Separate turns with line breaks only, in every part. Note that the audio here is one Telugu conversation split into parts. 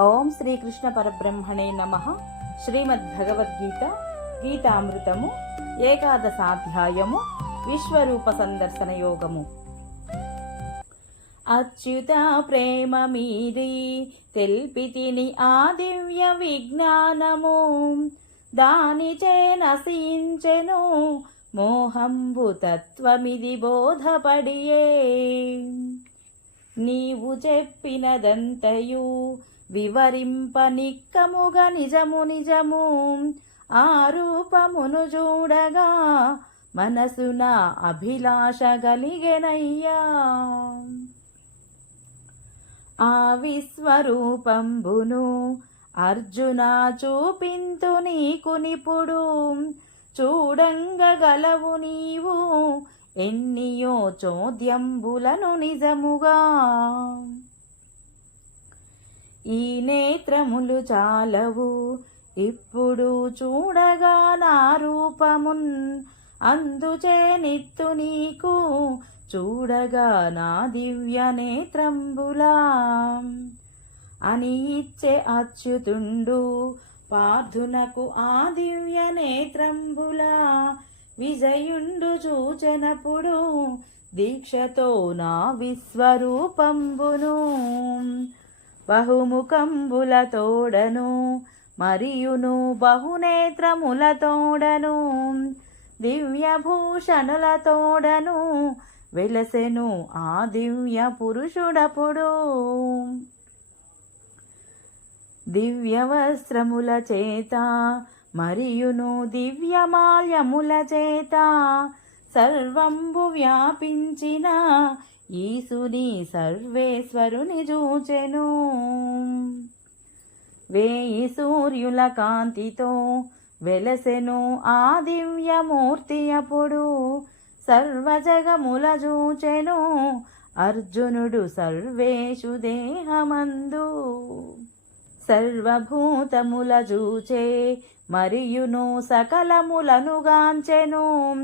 ఓం శ్రీకృష్ణ పరబ్రహ్మణే నమ. శ్రీమద్భగవద్గీత గీతామృతము ఏకాదశాధ్యాయము విశ్వరూప సందర్శన యోగము. అచ్యుత ప్రేమ మీది తెల్పితిని ఆ దివ్య విజ్ఞానము. దానిచే నశించెను మోహంబు తత్వమిది బోధపడియే. నీవు చెప్పినదంతయు వివరింప నిక్కముగ నిజము నిజము ఆ రూపమును చూడగా మనసున అభిలాష గలిగెనయ్యా. ఆ విశ్వరూపంబును అర్జున చూపింతు నీకు నిపుడు చూడంగగలవు నీవు ఎన్నియో చోద్యంబులను నిజముగా. ఈ నేత్రములు చాలవు. ఇప్పుడు చూడగా నా రూపమున్ అందుచే నిత్తు నీకు చూడగా నా దివ్య నేత్రంబులా. అని ఇచ్చే అచ్యుతుండు పార్థునకు ఆ దివ్య నేత్రంబులా. విజయుండు చూచెనప్పుడు దీక్షతో నా విశ్వరూపంబును. బహుముఖంబులతోడను మరియును బహునేత్రముల తోడను దివ్యభూషణుల తోడను వెలసెను ఆ దివ్య పురుషుడపుడు దివ్య వస్త్రముల చేత మరియును దివ్యమాల్యముల చేత సర్వంబు వ్యాపించిన ఈసుని సర్వేశ్వరుని చూచెను. వేయి సూర్యుల కాంతితో వెలసెను ఆ దివ్యమూర్తి అప్పుడు. సర్వజగముల చూచెను అర్జునుడు సర్వేషు దేహమందు. సర్వభూతముల చూచే మరియును సకలములను గాంచెను.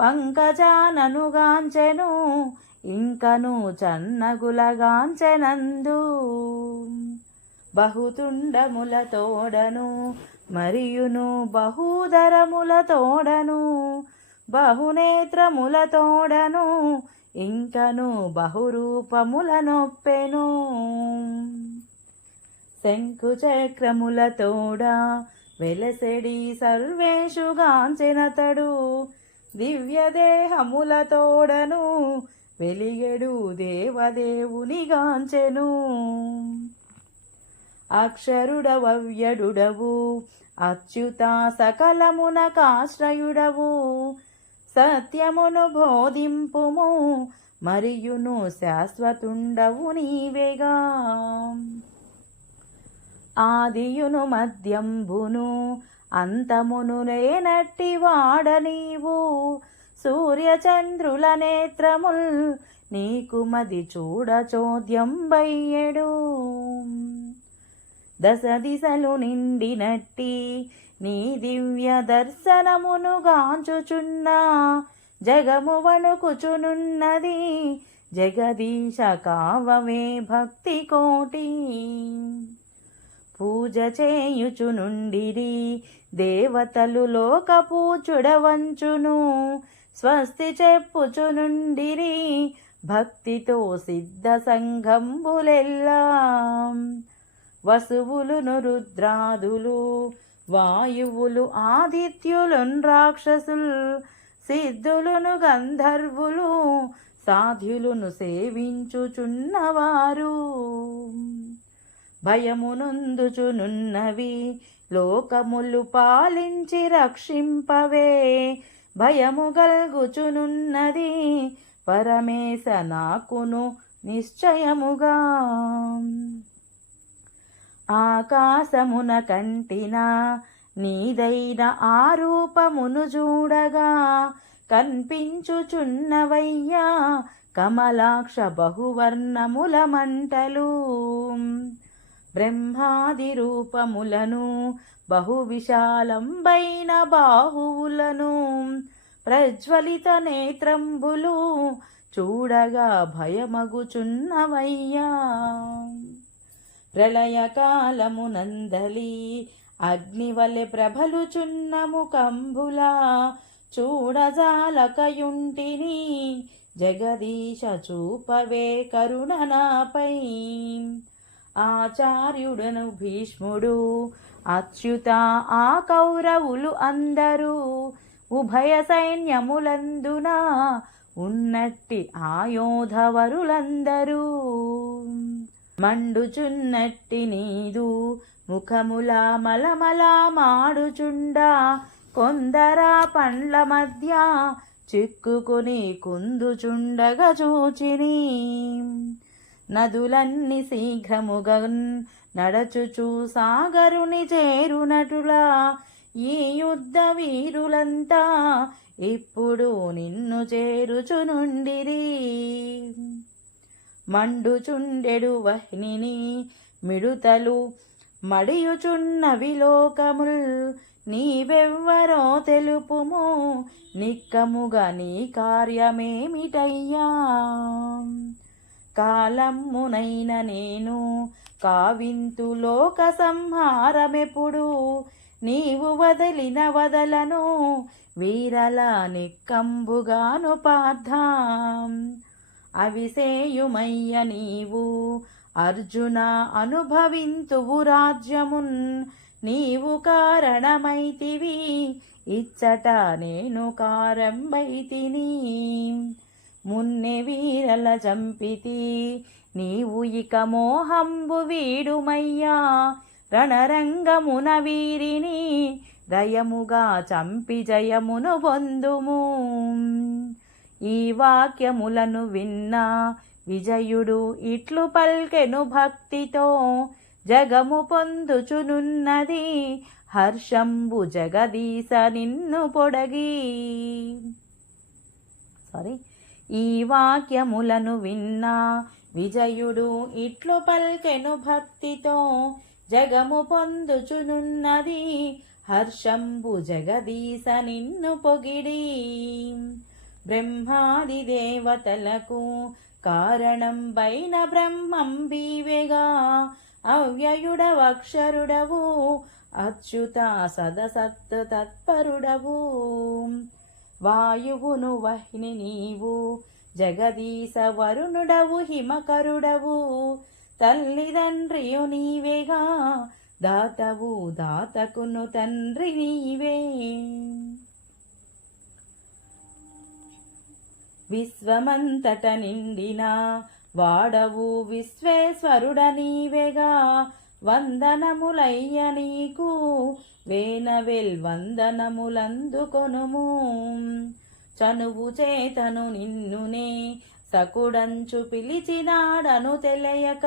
పంకజాననుగాంచెను ఇంకను చన్నగులగాంచెనందు. బహుతుండముల తోడను మరియును బహూదరముల తోడను బహునేత్రముల తోడను ఇంకను బహురూపముల నొప్పెను. శంకుచక్రముల తోడ వెలసెడి సర్వేషుగాంచెనతడు దివ్యదేహముల తోడను వెలిగెడు దేవదేవునిగాంచెను. అక్షరుడవవ్యడుడవు అచ్యుత సకలమునకాశ్రయుడవు. సత్యమును బోధింపుము మరియును శాశ్వతుండవు నీవేగా. ఆదియును మద్యంబును అంతమునునే నట్టి వాడ నీవు. సూర్యచంద్రుల నేత్రముల్ నీకు మది చూడ చోద్యం బయ్యడు దశ దిశలు నిండినట్టి నీ దివ్య దర్శనమును గాంచుచున్న జగము వణుకుచునున్నది జగదీశ కావమే భక్తి కోటి. పూజ చేయుచునుండిరి దేవతలు లోకపూచుడవంచును. స్వస్తి చెప్పుచునుండిరి భక్తితో సిద్ధ సంఘంబులెల్లా. వసువులును రుద్రాదులు వాయువులు ఆదిత్యులున్ రాక్షసులు సిద్ధులును గంధర్వులు సాధ్యులను సేవించుచున్నవారు. భయమునందుచునున్నవి లోకములు పాలించి రక్షింపవే. భయము గల్గుచునున్నది పరమేశ నాకును నిశ్చయముగా. ఆకాశమున కంటిన నీదైన ఆరూపమును చూడగా కనిపించుచున్నవయ్యా కమలాక్ష బహువర్ణముల మంటలు. బ్రహ్మాది రూపములను బహు విశాలంబైన బాహువులను ప్రజ్వలిత నేత్రంబులు చూడగా భయమగుచున్నవయ్యా. ప్రళయకాలమునందలి అగ్నివలె ప్రభలుచున్న ముఖంబులా చూడజాలకయుంటిని జగదీశ చూపవే కరుణ నాపై. ఆచార్యుడను భీష్ముడు అచ్యుత ఆ కౌరవులు అందరూ ఉభయ సైన్యములందున ఉన్నట్టి ఆయోధవరులందరూ మండుచున్నట్టి నీదు ముఖముల మలమల మాడుచుండా కొందరా పండ్ల మధ్య చిక్కుకుని కుందుచుండగా చూచిని. నదులన్నీ శీఘ్రముగా నడచుచు సాగరుని చేరునటులా ఈ యుద్ధ వీరులంతా ఇప్పుడు నిన్ను చేరుచునుండిరి మండుచుండెడు వహ్నిని మిడుతలు మడియుచున్నవి లోకముల్ నీవెవ్వరో తెలుపుము. నిక్కముగా నీ కార్యమేమిటయ్యా? కాలమ్మునైన నేను కావింతు లోక సంహారమెప్పుడు నీవు వదలిన వదలను వీరల నిక్కంబుగాను పార్థాం. అవిసేయుమయ్య నీవు అర్జున అనుభవింతువు రాజ్యమున్ నీవు కారణమైతివి ఇచ్చట నేను కారంబైతిని మున్నె వీరల చంపితి నీవు ఇక మోహంబు వీడుమయ్యా. రణరంగమున వీరిని దయముగా చంపి జయమును పొందుము. ఈ వాక్యములను విన్నా విజయుడు ఇట్లు పల్కెను భక్తితో జగము పొందుచునున్నది హర్షంబు జగదీశ నిన్ను పొడగి. సారీ ఈ వాక్యములను విన్నా విజయుడు ఇట్లు పల్కెను భక్తితో జగము పొందుచునున్నది. హర్షంబు జగదీశ నిన్ను పొగిడి. బ్రహ్మాది దేవతలకు కారణం బైన బ్రహ్మం బీవెగా. అవ్యయుడవక్షరుడవు అచ్యుత సదసత్ తత్పరుడవు. వాయువును వహిని నీవు జగదీశ వరుణుడవు హిమకరుడవు. తల్లిదండ్రియు నీవేగా దాతవు దాతకును తండ్రి నీవే. విశ్వమంతట నిండిన వాడవు విశ్వేశ్వరుడ నీవేగా వందనములయ్య నీకు వేనవెల్ వందనములందుకొనుము. చనువు చేతను నిన్నునే సకుడంచు పిలిచినాడను తెలియక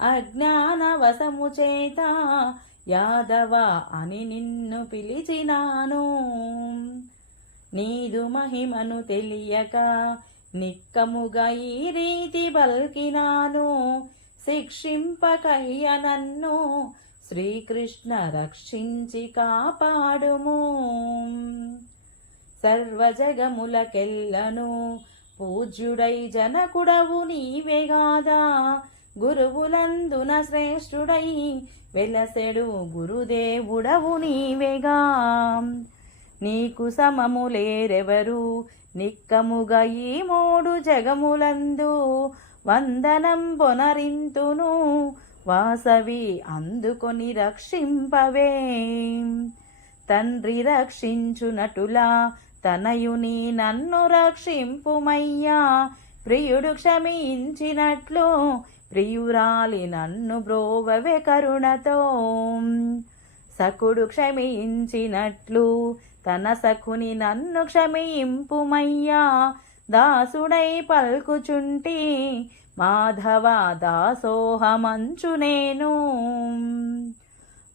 అజ్ఞానవశము చేత యాదవ అని నిన్ను పిలిచినాను. నీదు మహిమను తెలియక నిక్కముగా ఈ రీతి పల్కినాను. శిక్షింపకయ్య నన్ను శ్రీకృష్ణ రక్షించి కాపాడుము. సర్వజగములకెల్లను పూజ్యుడై జనకుడవు నీవేగాదా గురువులందున శ్రేష్ఠుడై వెలసెడు గురుదేవుడవు నీవేగా నీకు సమములేరెవరు? నిక్కముగా ఈ మూడు జగములందు వందనం పొనరింతును. వాసవి అందుకొని రక్షింపవే. తండ్రి రక్షించునటులా తనయుని నన్ను రక్షింపుమయ్యా. ప్రియుడు క్షమించినట్లు ప్రియురాలి నన్ను బ్రోవవే కరుణతో. సకుడు క్షమించినట్లు తన సఖుని నన్ను క్షమింపుమయ్యా. దాసుడై పల్కుచుంటి మాధవ దాసోహమంచు నేను.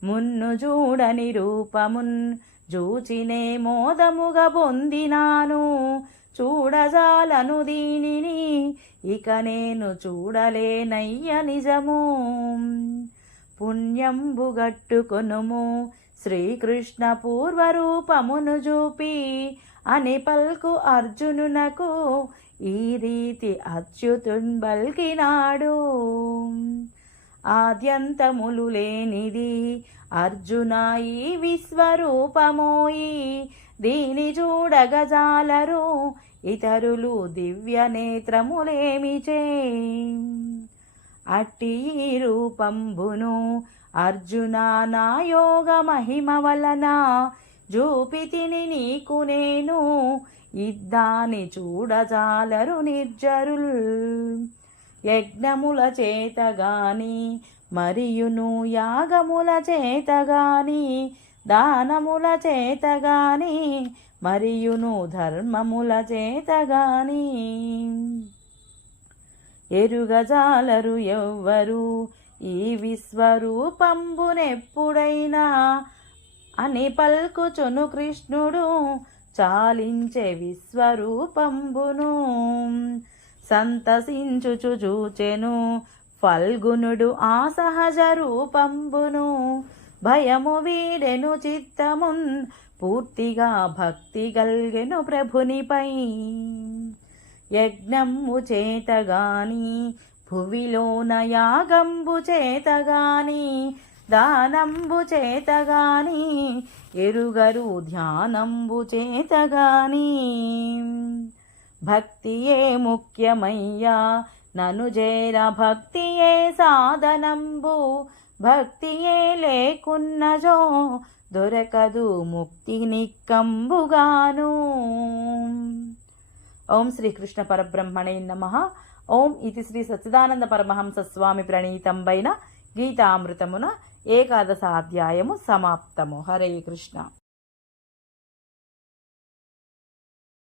మున్ను చూడని రూపమున్ జూచినే మోదముగా పొందినాను. చూడజాలను దీనిని ఇక నేను చూడలేనయ్య నిజము. పుణ్యంబు గట్టుకొనుము శ్రీకృష్ణ పూర్వరూపమును చూపి అని పల్కు అర్జునునకు ఈ రీతి అచ్యుతున్ బల్కినాడు ఆద్యంతములు లేనిది అర్జున ఈ విశ్వరూపమోయి దీని చూడగజాలరు ఇతరులు దివ్య నేత్రములేమిచే అట్టి ఈ రూపంబును అర్జున నా యోగ మహిమ వలన జూపితిని నీకు నేను ఇద్దాని చూడజాలరు నిర్జరుల్. యజ్ఞముల చేతగాని మరియును యాగముల చేతగాని దానముల చేతగాని మరియును ధర్మముల చేతగాని ఎరుగజాలరు ఎవ్వరు ఈ విశ్వరూపంబునెప్పుడైనా అని పల్కుచును కృష్ణుడు చాలించే విశ్వరూపంబును. సంతసించుచు చూచెను ఫల్గునుడు ఆ సహజ రూపంబును. భయము వీడెను చిత్తమున్ పూర్తిగా భక్తి గల్గెను ప్రభునిపై. యజ్ఞము చేతగాని భువిలోన యాగంబు చేతగాని దానంబు చేతగాని ఎరుగరు ధ్యానంబు చేతగాని. భక్తియే ముఖ్యమయ్యా నను చేర భక్తియే సాధనంబు. భక్తియే లేకున్నజో దొరకదు ముక్తి నిక్కంబుగాను. ఓం శ్రీకృష్ణ పరబ్రహ్మణే నమ. ఓం ఇది శ్రీ సచ్చిదానంద పరమహంస స్వామి ప్రణీతంబైన గీతామృతమున ఏకాదశాధ్యాయము సమాప్తము. హరే కృష్ణ.